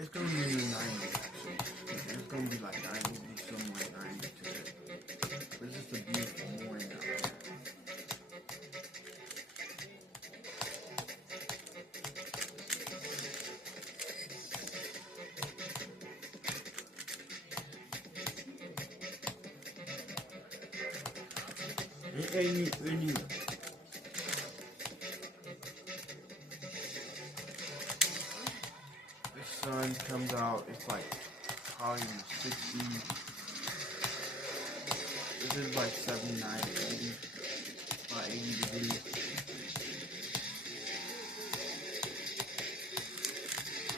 It's gonna be in the 90s, actually. It's gonna be like 90s, something like 90s today. But it's just a beautiful morning out there. The sun comes out, it's like probably 60. This is like 79, 80, about 80 degrees.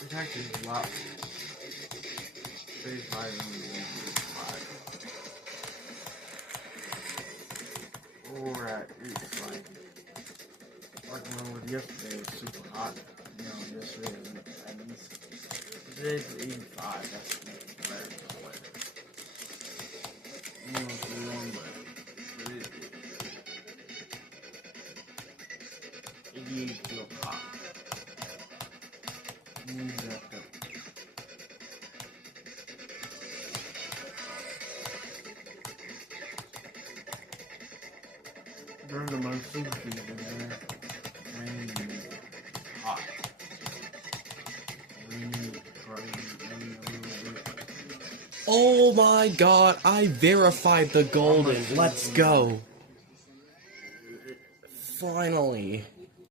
It's actually a lot. Very high than the 85. Or it's like when it was yesterday, it was super hot. You know, yesterday was in the 70s. Today's 85, that's very good weather. You know, it's warm, but it 88 feels hot. During the monsoon season, man, rain, hot. Rainy, crazy, rainy a little bit. Oh my god, I verified the golden. Let's go. Finally.